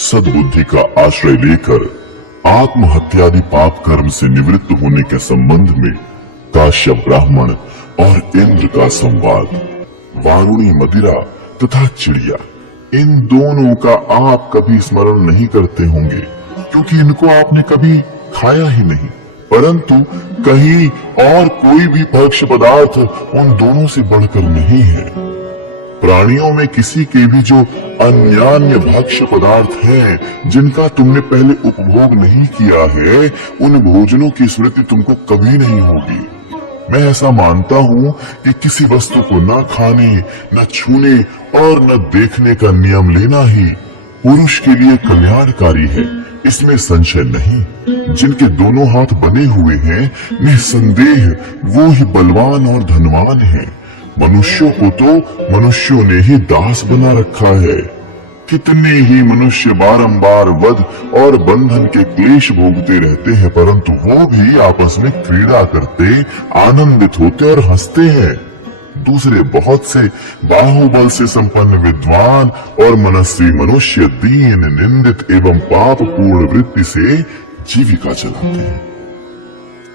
सद्बुद्धि का आश्रय लेकर आत्महत्यादि पाप कर्म से निवृत्त होने के संबंध में काश्यप ब्राह्मण और इंद्र का संवाद। वारुणी मदिरा तथा चिड़िया, इन दोनों का आप कभी स्मरण नहीं करते होंगे क्योंकि इनको आपने कभी खाया ही नहीं, परंतु कहीं और कोई भी भक्ष्य पदार्थ उन दोनों से बढ़कर नहीं है। प्राणियों में किसी के भी जो अन्यान्य भक्ष्य पदार्थ हैं जिनका तुमने पहले उपभोग नहीं किया है, उन भोजनों की स्मृति तुमको कभी नहीं होगी। मैं ऐसा मानता हूँ कि किसी वस्तु को न खाने, न छूने और न देखने का नियम लेना ही पुरुष के लिए कल्याणकारी है, इसमें संशय नहीं। जिनके दोनों हाथ बने हुए हैं, निसंदेह वो ही बलवान और धनवान है। मनुष्यों को तो मनुष्यों ने ही दास बना रखा है। कितने ही मनुष्य बारंबार वध और बंधन के क्लेश भोगते रहते हैं, परंतु वो भी आपस में क्रीड़ा करते, आनंदित होते और हंसते हैं। दूसरे बहुत से बाहुबल से संपन्न विद्वान और मनस्वी मनुष्य दीन, निंदित एवं पाप पूर्ण वृत्ति से जीविका चलाते हैं।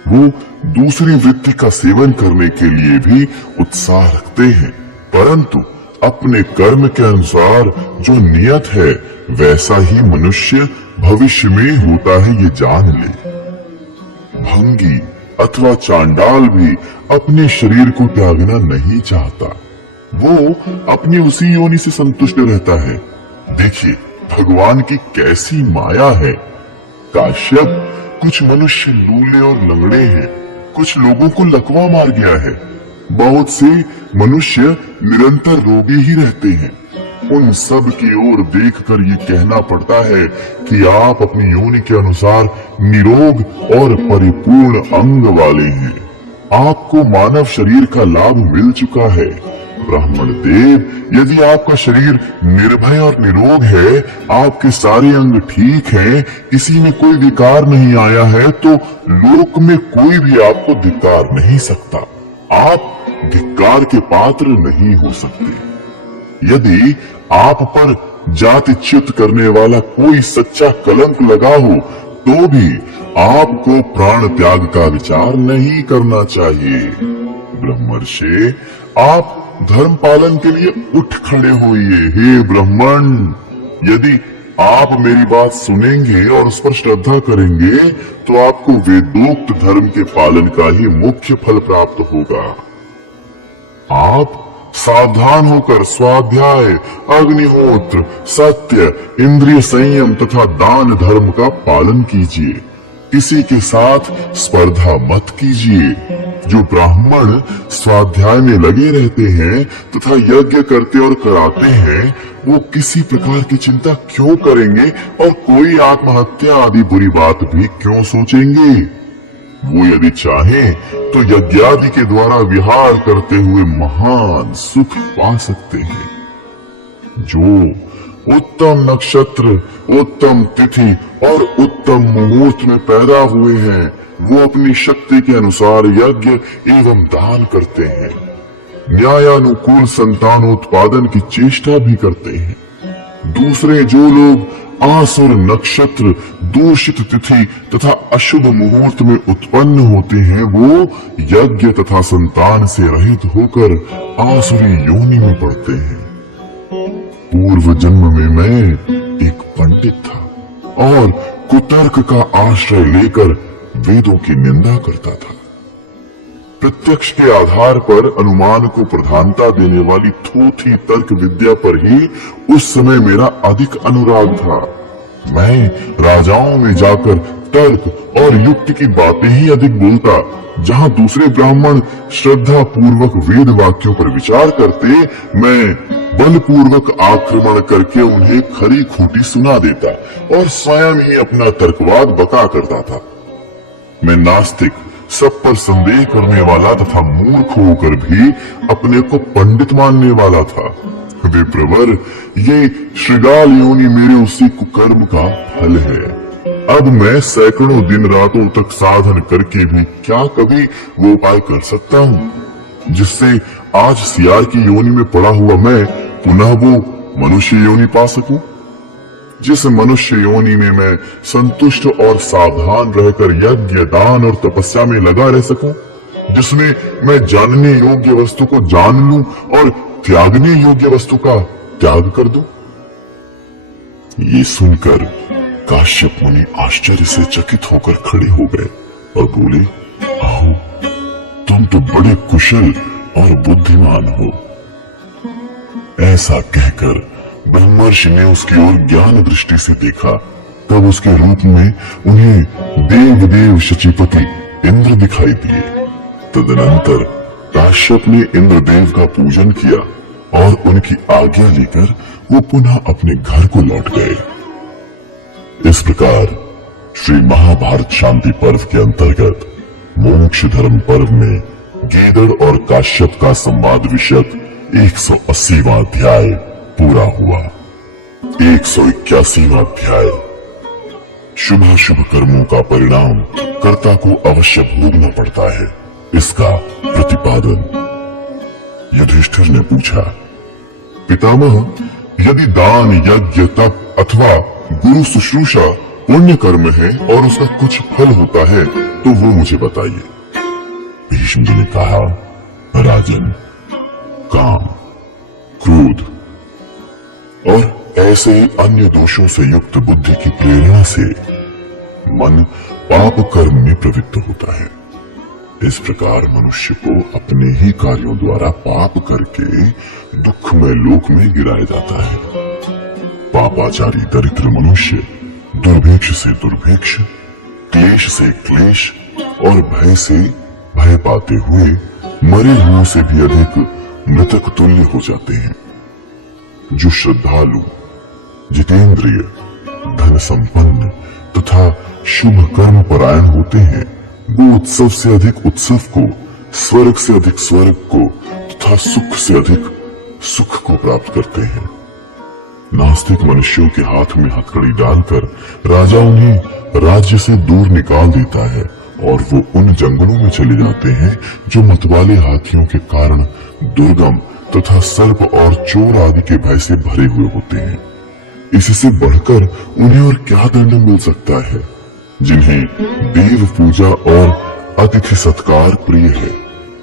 वो दूसरी वृत्ति का सेवन करने के लिए भी उत्साह रखते हैं, परंतु अपने कर्म के अनुसार जो नियत है वैसा ही मनुष्य भविष्य में होता है, ये जान ले। भंगी अथवा चांडाल भी अपने शरीर को त्यागना नहीं चाहता, वो अपनी उसी योनि से संतुष्ट रहता है। देखिए भगवान की कैसी माया है। काश्यप, कुछ मनुष्य लूले और लंगड़े हैं, कुछ लोगों को लकवा मार गया है, बहुत से मनुष्य निरंतर रोगी ही रहते हैं। उन सब की ओर देखकर ये कहना पड़ता है कि आप अपनी योनि के अनुसार निरोग और परिपूर्ण अंग वाले हैं। आपको मानव शरीर का लाभ मिल चुका है। ब्राह्मण देव, यदि आपका शरीर निर्भय और निरोग है, आपके सारे अंग ठीक हैं, किसी में कोई विकार नहीं आया है, तो लोक में कोई भी आपको धिक्कार नहीं सकता। आप धिक्कार के पात्र नहीं हो सकते। यदि आप पर जातिच्युत करने वाला कोई सच्चा कलंक लगा हो तो भी आपको प्राण त्याग का विचार नहीं करना चाहिए। ब्रह्मर्षि, आप धर्म पालन के लिए उठ खड़े होइए। हे ब्राह्मण, यदि आप मेरी बात सुनेंगे और उस पर श्रद्धा करेंगे तो आपको वेदोक्त धर्म के पालन का ही मुख्य फल प्राप्त होगा। आप सावधान होकर स्वाध्याय, अग्निहोत्र, सत्य, इंद्रिय संयम तथा दान धर्म का पालन कीजिए। किसी के साथ स्पर्धा मत कीजिए। जो ब्राह्मण स्वाध्याय में लगे रहते हैं तथा यज्ञ करते और कराते हैं, वो किसी प्रकार की चिंता क्यों करेंगे और कोई आत्महत्या आदि बुरी बात भी क्यों सोचेंगे? वो यदि चाहें तो यज्ञादि के द्वारा विहार करते हुए महान सुख पा सकते हैं। जो उत्तम नक्षत्र, उत्तम तिथि और उत्तम मुहूर्त में पैदा हुए हैं, वो अपनी शक्ति के अनुसार यज्ञ एवं दान करते हैं। न्यायानुकूल संतानोत्पादन की चेष्टा भी करते हैं। दूसरे जो लोग आसुर नक्षत्र, दूषित तिथि तथा अशुभ मुहूर्त में उत्पन्न होते हैं, वो यज्ञ तथा संतान से रहित होकर आसुरी योनि में पड़ते हैं। पूर्व जन्म में मैं एक पंडित था और कुतर्क का आश्रय लेकर वेदों की निंदा करता था। प्रत्यक्ष के आधार पर अनुमान को प्रधानता देने वाली थोथी तर्क विद्या पर ही उस समय मेरा अधिक अनुराग था। मैं राजाओं में जाकर तर्क और युक्ति की बातें ही अधिक बोलता। जहां दूसरे ब्राह्मण श्रद्धा पूर्वक वेद वाक्यों पर विचार करते, मैं बलपूर्वक आक्रमण करके उन्हें खरी खोटी सुना देता और स्वयं ही अपना तर्कवाद बका करता था। मैं नास्तिक, सब पर संदेह करने वाला तथा मूर्ख होकर भी अपने को पंडित मानने वाला था। विप्रवर, ये श्रृगाल योनि मेरे उसी कुकर्म का फल है। अब मैं सैकड़ों दिन रातों तक साधन करके भी क्या कभी वो उपाय कर सकता हूँ जिससे आज सियार की योनि में पड़ा हुआ मैं पुनः वो मनुष्य योनि पा सकूं? जिस मनुष्य योनि में मैं संतुष्ट और सावधान रहकर यज्ञ, दान और तपस्या में लगा रह सकूं, जिसमें मैं जानने योग्य वस्तु को जान लूं और त्यागने योग्य वस्तु का त्याग कर दूं। ये सुनकर काश्यप मुनि आश्चर्य से चकित होकर खड़े हो गए और बोले, आओ, तुम तो बड़े कुशल और बुद्धिमान हो। ऐसा कहकर ब्रह्मर्षि ने उसकी ओर ज्ञान दृष्टि से देखा। तब उसके रूप में उन्हें देव शचीपति इंद्र दिखाई दिए। तदनंतर काश्यप ने इंद्रदेव का पूजन किया और उनकी आज्ञा लेकर वो पुनः अपने घर को लौट गए। इस प्रकार श्री महाभारत शांति पर्व के अंतर्गत मोक्ष धर्म पर्व में गीदड़ और काश्यप का संवाद विषयक 180वां अध्याय पूरा हुआ। 181वां अध्याय, शुभाशुभ कर्मों का परिणाम कर्ता को अवश्य भोगना पड़ता है, इसका प्रतिपादन। युधिष्ठिर ने पूछा, पितामह, यदि दान, यज्ञ, तप अथवा गुरु शुश्रूषा पुण्य कर्म है और उसका कुछ फल होता है तो वो मुझे बताइए। भीष्म जी ने कहा, राजन, काम, क्रोध और ऐसे ही अन्य दोषों से युक्त बुद्धि की प्रेरणा से मन पाप कर्म में प्रवृत्त होता है। इस प्रकार मनुष्य को अपने ही कार्यों द्वारा पाप करके दुखमय लोक में गिराया जाता है। पापाचारी दरिद्र मनुष्य दुर्भिक्ष से दुर्भिक्ष, क्लेश से क्लेश और भय से भय पाते हुए मरे हुओं से भी अधिक मृतक तुल्य हो जाते हैं। जो श्रद्धालु, जितेंद्रिय, धन संपन्न तथा शुभ कर्म परायण होते हैं, वो उत्सव से अधिक उत्सव को, स्वर्ग से अधिक स्वर्ग को तथा सुख से अधिक सुख को प्राप्त करते हैं। नास्तिक मनुष्यों के हाथ में हथकड़ी डालकर राजा उन्हें राज्य से दूर निकाल देता है और वो उन जंगलों में चले जाते हैं जो मतवाले हाथियों के कारण दुर्गम तथा सर्प और चोर आदि के भय से भरे हुए होते हैं। इससे बढ़कर उन्हें और क्या दंड मिल सकता है? जिन्हें देव पूजा और अतिथि सत्कार प्रिय है,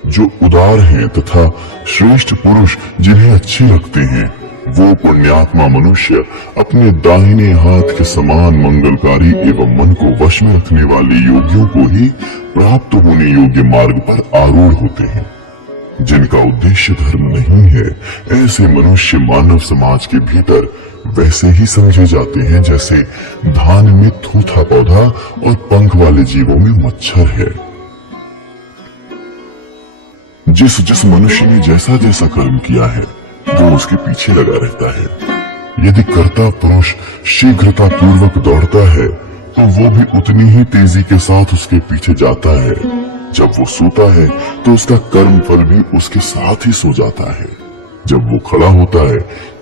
जो उदार हैं तथा श्रेष्ठ पुरुष जिन्हें अच्छे लगते हैं, वो पुण्यात्मा मनुष्य अपने दाहिने हाथ के समान मंगलकारी एवं मन को वश में रखने वाले योगियों को ही प्राप्त होने योग्य मार्ग पर आरूढ़ होते हैं। जिनका उद्देश्य धर्म नहीं है, ऐसे मनुष्य मानव समाज के भीतर वैसे ही समझे जाते हैं जैसे धान में थूथा पौधा और पंख वाले जीवों में मच्छर है। जिस मनुष्य ने जैसा जैसा कर्म किया है वो उसके पीछे लगा रहता है। यदि कर्ता पुरुष शीघ्रता पूर्वक दौड़ता है तो वो भी उतनी ही तेजी के साथ उसके पीछे जाता है। जब वो सोता है तो उसका कर्म फल भी उसके साथ ही सो जाता है। जब वो खड़ा होता है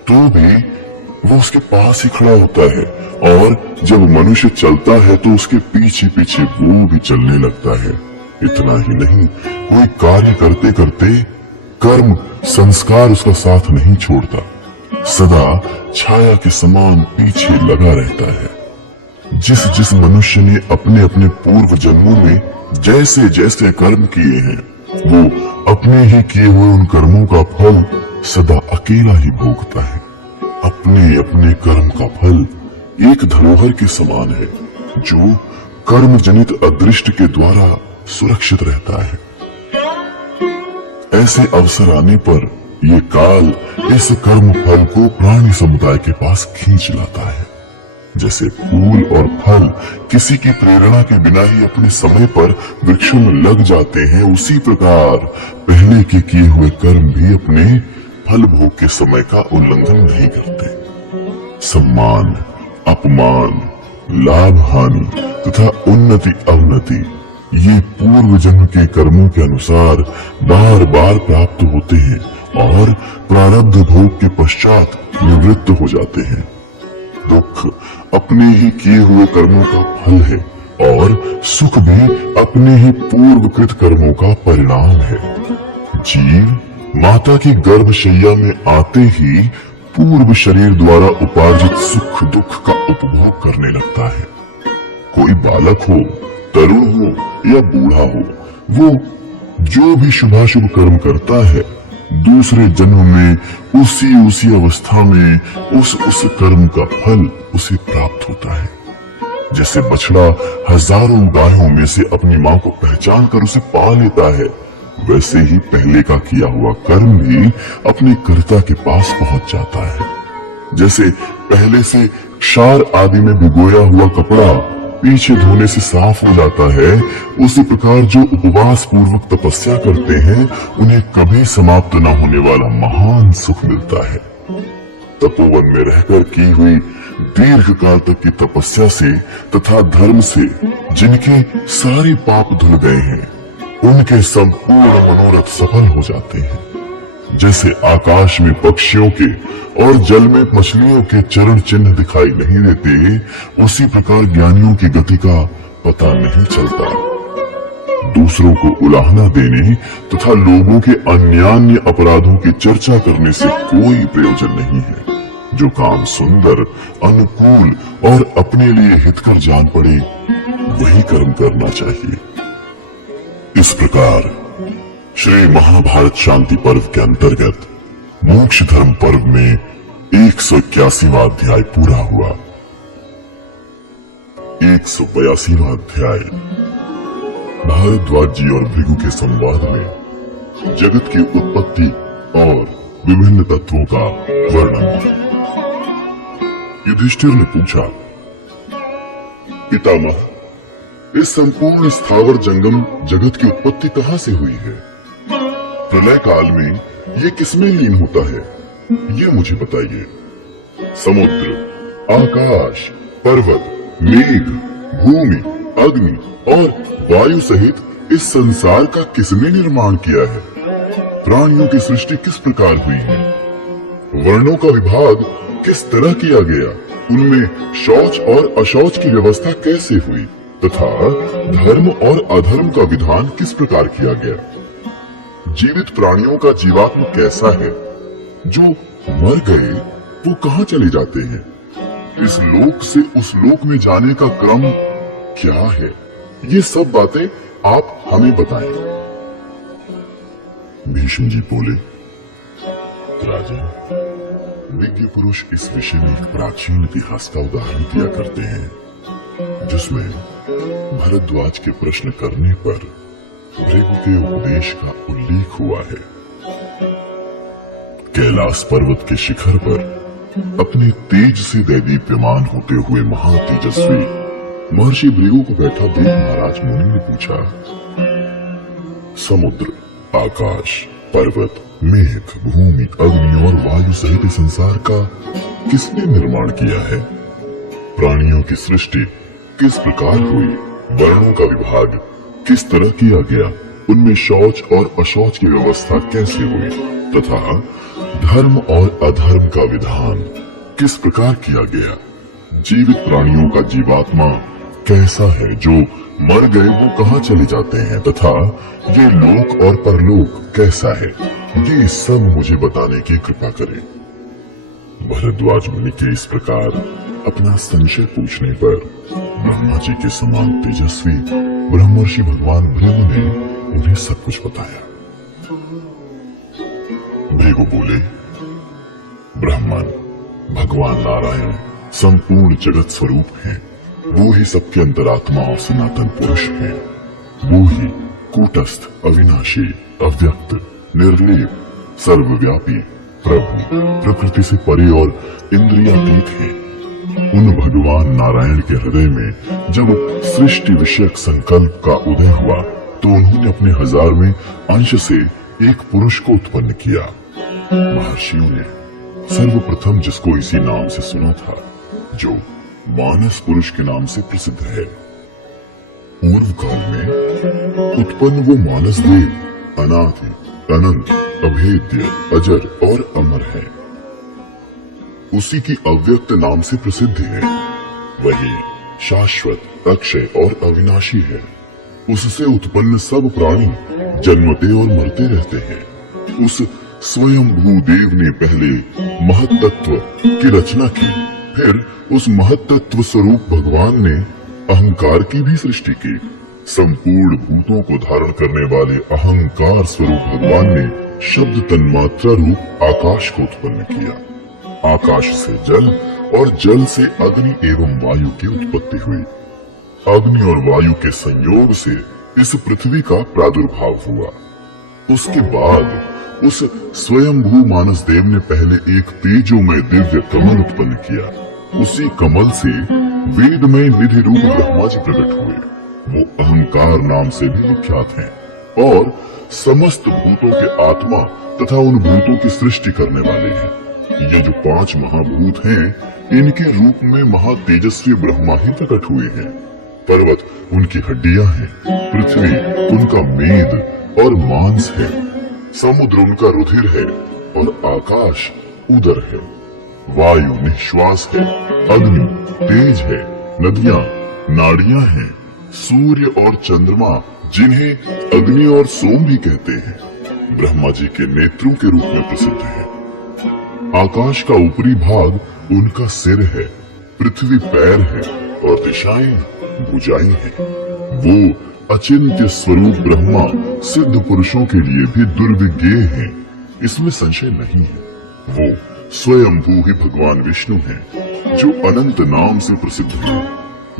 तो भी वो उसके पास ही खड़ा होता है, और जब मनुष्य चलता है तो उसके पीछे पीछे वो भी चलने लगता है। इतना ही नहीं, कोई कार्य करते करते कर्म संस्कार उसका साथ नहीं छोड़ता, सदा छाया के समान पीछे लगा रहता है। जिस मनुष्य ने अपने अपने पूर्व जन्मों में जैसे जैसे कर्म किए हैं, वो अपने ही किए हुए उन कर्मों का फल सदा अकेला ही भोगता है। अपने अपने कर्म का फल एक धरोहर के समान है, जो कर्म जनित अदृष्ट के द्वारा सुरक्षित रहता है। ऐसे अवसर आने पर ये काल इस कर्म फल को प्राणी समुदाय के पास खींच लाता है। जैसे फूल और फल किसी की प्रेरणा के बिना ही अपने समय पर वृक्षों में लग जाते हैं, उसी प्रकार पहले के किए हुए कर्म भी अपने फल भोग के समय का उल्लंघन नहीं करते। सम्मान, अपमान, लाभ हानि तथा उन्नति अवनति ये पूर्व जन्म के कर्मों के अनुसार बार बार प्राप्त होते हैं और प्रारब्ध भोग के पश्चात निवृत्त हो जाते हैं। दुख अपने ही किए हुए कर्मों का फल है और सुख भी अपने ही पूर्वकृत कर्मों का परिणाम है। जीव माता की गर्भशैया में आते ही पूर्व शरीर द्वारा उपार्जित सुख दुख का उपभोग करने लगता है। कोई बालक हो, तरुण हो या बूढ़ा हो, वो जो भी शुभाशुभ कर्म करता है, दूसरे जन्म में उसी अवस्था में उस कर्म का फल उसे प्राप्त होता है। जैसे बछड़ा हजारों गायों में से अपनी मां को पहचान कर उसे पा लेता है, वैसे ही पहले का किया हुआ कर्म भी अपने कर्ता के पास पहुंच जाता है। जैसे पहले से क्षार आदि में भिगोया हुआ कपड़ा पीछे धोने से साफ हो जाता है, उसी प्रकार जो उपवास पूर्वक तपस्या करते हैं उन्हें कभी समाप्त न होने वाला महान सुख मिलता है। तपोवन में रहकर की हुई दीर्घ काल तक की तपस्या से तथा धर्म से जिनके सारे पाप धुल गए हैं, उनके संपूर्ण मनोरथ सफल हो जाते हैं। जैसे आकाश में पक्षियों के और जल में मछलियों के चरण चिन्ह दिखाई नहीं देते, उसी प्रकार ज्ञानियों की गति का पता नहीं चलता। दूसरों को उलाहना देने तथा लोगों के अन्यान्य अपराधों की चर्चा करने से कोई प्रयोजन नहीं है। जो काम सुंदर, अनुकूल और अपने लिए हितकर जान पड़े, वही कर्म करना चाहिए। इस प्रकार श्री महाभारत शांति पर्व के अंतर्गत मोक्ष धर्म पर्व में 181वां अध्याय पूरा हुआ। 182वां अध्याय भारद्वाज जी और भृगु के संवाद में जगत की उत्पत्ति और विभिन्न तत्वों का वर्णन। युधिष्ठिर ने पूछा, पितामह, इस संपूर्ण स्थावर जंगम जगत की उत्पत्ति कहाँ से हुई है? प्रलय काल में ये किसमें लीन होता है, ये मुझे बताइए। समुद्र, आकाश, पर्वत, मेघ, भूमि, अग्नि और वायु सहित इस संसार का किसने निर्माण किया है? प्राणियों की सृष्टि किस प्रकार हुई है? वर्णों का विभाग किस तरह किया गया? उनमें शौच और अशौच की व्यवस्था कैसे हुई तथा धर्म और अधर्म का विधान किस प्रकार किया गया? जीवित प्राणियों का जीवात्म कैसा है? जो मर गए वो कहाँ चले जाते हैं? इस लोक से उस लोक में जाने का क्रम क्या है? ये सब बातें आप हमें बताएं। भीष्म जी बोले, राजन, विज्ञ पुरुष इस विषय में एक प्राचीन इतिहास का उदाहरण दिया करते हैं, जिसमें भरद्वाज के प्रश्न करने पर भृगु के उपदेश का उल्लेख हुआ है। कैलाश पर्वत के शिखर पर अपने तेज से दैदीप्यमान होते हुए महातेजस्वी महर्षि भृगु को बैठा देख महाराज मुनि ने पूछा, समुद्र, आकाश, पर्वत, मेघ, भूमि, अग्नि और वायु सहित संसार का किसने निर्माण किया है? प्राणियों की सृष्टि किस प्रकार हुई? वर्णों का विभाग किस तरह किया गया? उनमें शौच और अशौच की व्यवस्था कैसे हुई तथा धर्म और अधर्म का विधान किस प्रकार किया गया? जीवित प्राणियों का जीवात्मा कैसा है? जो मर गए वो कहाँ चले जाते हैं तथा ये लोक और परलोक कैसा है? ये सब मुझे बताने की कृपा करें। भरद्वाज मुनि के इस प्रकार अपना संशय पूछने पर ब्रह्मा जी के समान तेजस्वी ब्रह्मर्षि भगवान भृगु ने उन्हें सब कुछ बताया। भृगु बोले, ब्राह्मण, भगवान नारायण संपूर्ण जगत स्वरूप हैं। वो ही सबके अंतरात्मा और सनातन पुरुष हैं। वो ही कूटस्थ, अविनाशी, अव्यक्त, निर्लेप, सर्वव्यापी, प्रभु, प्रकृति से परे और इंद्रियातीत हैं। उन भगवान नारायण के हृदय में जब सृष्टि विषयक संकल्प का उदय हुआ तो उन्होंने अपने 1000वें अंश से एक पुरुष को उत्पन्न किया। महर्षियों ने सर्वप्रथम जिसको इसी नाम से सुना था, जो मानस पुरुष के नाम से प्रसिद्ध है। पूर्व काल में उत्पन्न वो मानस देव अनादि, अनंत, अभेद्य, अजर और अमर है। उसी की अव्यक्त नाम से प्रसिद्धि है। वही शाश्वत, अक्षय और अविनाशी है। उससे उत्पन्न सब प्राणी जन्मते और मरते रहते हैं। उस स्वयंभू देव ने पहले महत्तत्व की रचना की, फिर उस महत्तत्व स्वरूप भगवान ने अहंकार की भी सृष्टि की। संपूर्ण भूतों को धारण करने वाले अहंकार स्वरूप भगवान ने शब्द तन्मात्रा रूप आकाश को उत्पन्न किया। आकाश से जल और जल से अग्नि एवं वायु की उत्पत्ति हुई। अग्नि और वायु के संयोग से इस पृथ्वी का प्रादुर्भाव हुआ। उसके बाद उस स्वयंभू मानस देव ने पहले एक तेजोमय दिव्य कमल उत्पन्न किया। उसी कमल से वेदमय निधि रूप ब्रह्मा जी प्रकट हुए। वो अहंकार नाम से भी विख्यात हैं और समस्त भूतों के आत्मा तथा उन भूतों की सृष्टि करने वाले हैं। ये जो 5 महाभूत हैं, इनके रूप में महातेजस्वी ब्रह्मा ही प्रकट हुए हैं। पर्वत उनकी हड्डियां हैं, पृथ्वी उनका मेद और मांस है, समुद्र उनका रुधिर है और आकाश उदर है। वायु निश्वास है, अग्नि तेज है, नदियां नाड़ियां हैं, सूर्य और चंद्रमा जिन्हें अग्नि और सोम भी कहते हैं, ब्रह्मा जी के नेत्रों के रूप में प्रसिद्ध है। आकाश का ऊपरी भाग उनका सिर है, पृथ्वी पैर है और दिशाएं भुजाएं हैं। वो अचिंत्य स्वरूप ब्रह्मा सिद्ध पुरुषों के लिए भी दुर्विज्ञेय हैं, इसमें संशय नहीं है। वो स्वयंभू ही भगवान विष्णु हैं, जो अनंत नाम से प्रसिद्ध हैं।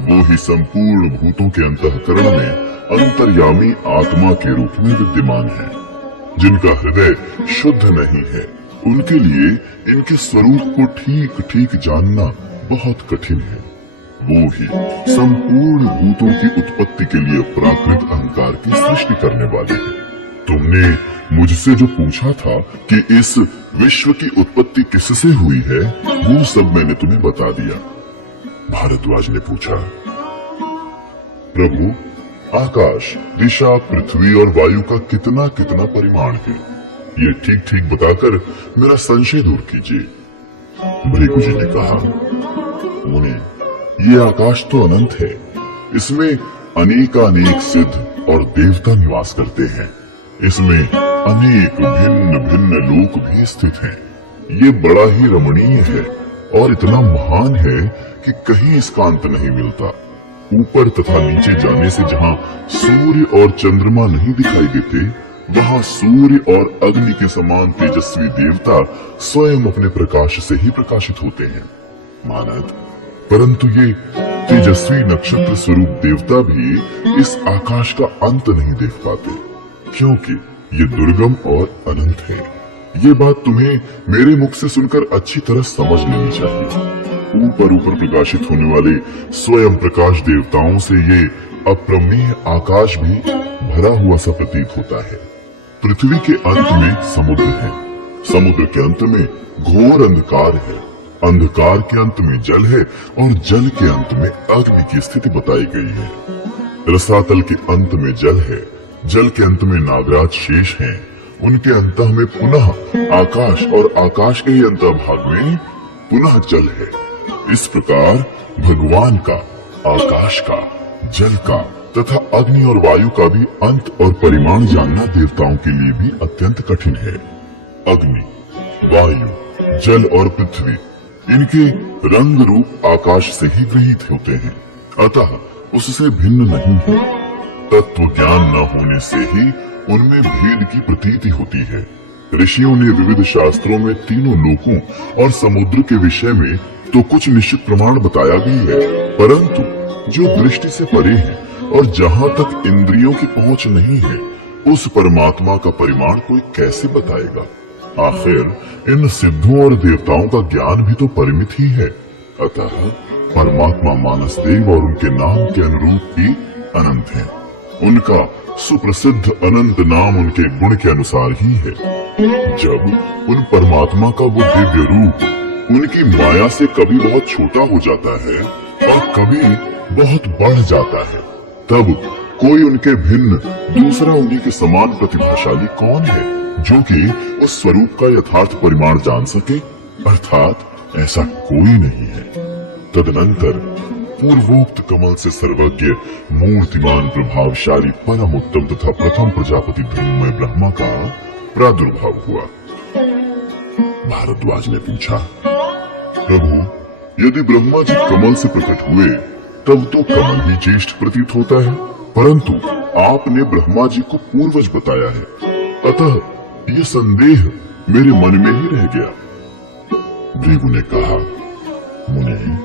वो ही संपूर्ण भूतों के अंतःकरण में अंतर्यामी आत्मा के रूप में विद्यमान है। जिनका हृदय शुद्ध नहीं है, उनके लिए इनके स्वरूप को ठीक ठीक जानना बहुत कठिन है। वो ही संपूर्ण भूतों की उत्पत्ति के लिए प्राकृत अहंकार की सृष्टि करने वाले हैं। तुमने मुझसे जो पूछा था कि इस विश्व की उत्पत्ति किससे हुई है, वो सब मैंने तुम्हें बता दिया। भारद्वाज ने पूछा, प्रभु, आकाश, दिशा, पृथ्वी और वायु का कितना कितना परिमाण है, ये ठीक ठीक बताकर मेरा संशय दूर कीजिए। भृगु जी ने कहा, मुनि, ये आकाश तो अनंत है, इसमें अनेकानेक सिद्ध और देवता निवास करते हैं। इसमें अनेक भिन्न भिन्न लोक भी स्थित हैं। ये बड़ा ही रमणीय है और इतना महान है कि कहीं इसका अंत नहीं मिलता। ऊपर तथा नीचे जाने से जहाँ सूर्य और चंद्रमा नहीं दिखाई देते, वहाँ सूर्य और अग्नि के समान तेजस्वी देवता स्वयं अपने प्रकाश से ही प्रकाशित होते हैं। मानद, परंतु ये तेजस्वी नक्षत्र स्वरूप देवता भी इस आकाश का अंत नहीं देख पाते, क्योंकि ये दुर्गम और अनंत है। ये बात तुम्हें मेरे मुख से सुनकर अच्छी तरह समझ लेनी चाहिए। ऊपर ऊपर प्रकाशित होने वाले स्वयं प्रकाश देवताओं से ये अप्रमेय आकाश भी भरा हुआ सा प्रतीत होता है। पृथ्वी के अंत में समुद्र है, समुद्र के अंत में घोर अंधकार है, अंधकार के अंत में जल है और जल के अंत में अग्नि की स्थिति बताई गई है। रसातल के अंत में जल है, जल के अंत में नागराज शेष हैं, उनके अंत में पुनः आकाश और आकाश के ही अंत भाग में पुनः जल है। इस प्रकार भगवान का, आकाश का, जल का तथा अग्नि और वायु का भी अंत और परिमाण जानना देवताओं के लिए भी अत्यंत कठिन है। अग्नि, वायु, जल और पृथ्वी, इनके रंग रूप आकाश से ही गृहीत होते हैं, अतः उससे भिन्न नहीं है। तत्व ज्ञान न होने से ही उनमें भेद की प्रतीति होती है। ऋषियों ने विविध शास्त्रों में तीनों लोकों और समुद्र के विषय में तो कुछ निश्चित प्रमाण बताया भी है, परंतु जो दृष्टि से परे है और जहाँ तक इंद्रियों की पहुँच नहीं है, उस परमात्मा का परिमाण कोई कैसे बताएगा। आखिर इन सिद्धों और देवताओं का ज्ञान भी तो परिमित ही है। अतः परमात्मा मानस देव और उनके नाम के अनुरूप ही अनंत है। उनका सुप्रसिद्ध अनंत नाम उनके गुण के अनुसार ही है। जब उन परमात्मा का वो दिव्य रूप उनकी माया से कभी बहुत छोटा हो जाता है और कभी बहुत बढ़ जाता है, तब कोई उनके भिन्न दूसरा उन्हीं के समान प्रतिभाशाली कौन है जो कि उस स्वरूप का यथार्थ परिमाण जान सके? अर्थात ऐसा कोई नहीं है। तदनंतर पूर्वोक्त कमल से सर्वज्ञ मूर्तिमान प्रभावशाली परम उत्तम तथा प्रथम प्रजापति धर्ममय ब्रह्मा का प्रादुर्भाव हुआ। भारद्वाज ने पूछा। प्रभु, यदि ब्रह्मा जी कमल से प्रकट हुए तब तो कमल ही ज्येष्ठ प्रतीत होता है, परंतु आपने ब्रह्मा जी को पूर्वज बताया है, अतः यह संदेह मेरे मन में ही रह गया। भृगु ने कहा, मुनि,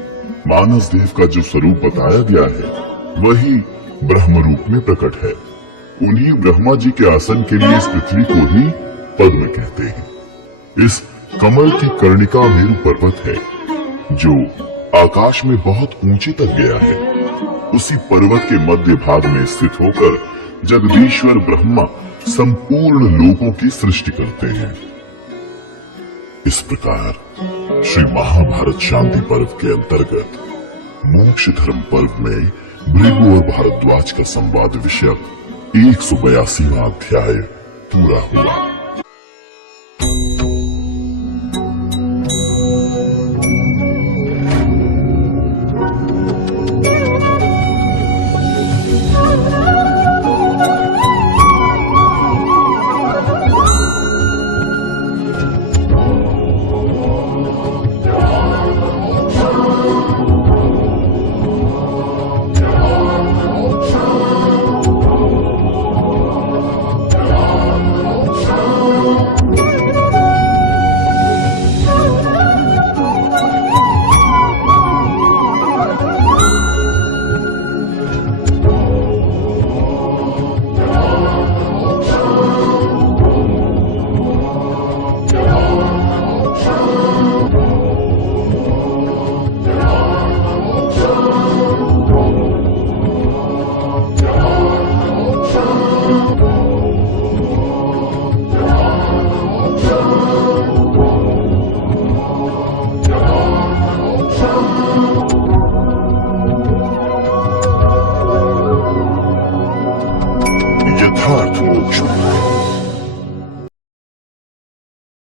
मानस देव का जो स्वरूप बताया गया है वही ब्रह्म रूप में प्रकट है। उन्हीं ब्रह्मा जी के आसन के लिए इस पृथ्वी को ही पद्म कहते हैं। इस कमल की कर्णिका मेरु पर्वत है जो आकाश में बहुत ऊंचे तक गया है। उसी पर्वत के मध्य भाग में स्थित होकर जगदीश्वर ब्रह्मा संपूर्ण लोकों की सृष्टि करते हैं। इस प्रकार श्री महाभारत शांति पर्व के अंतर्गत मोक्ष धर्म पर्व में भृगु और भारद्वाज का संवाद विषयक 182वां अध्याय पूरा हुआ। यथार्थ मोक्ष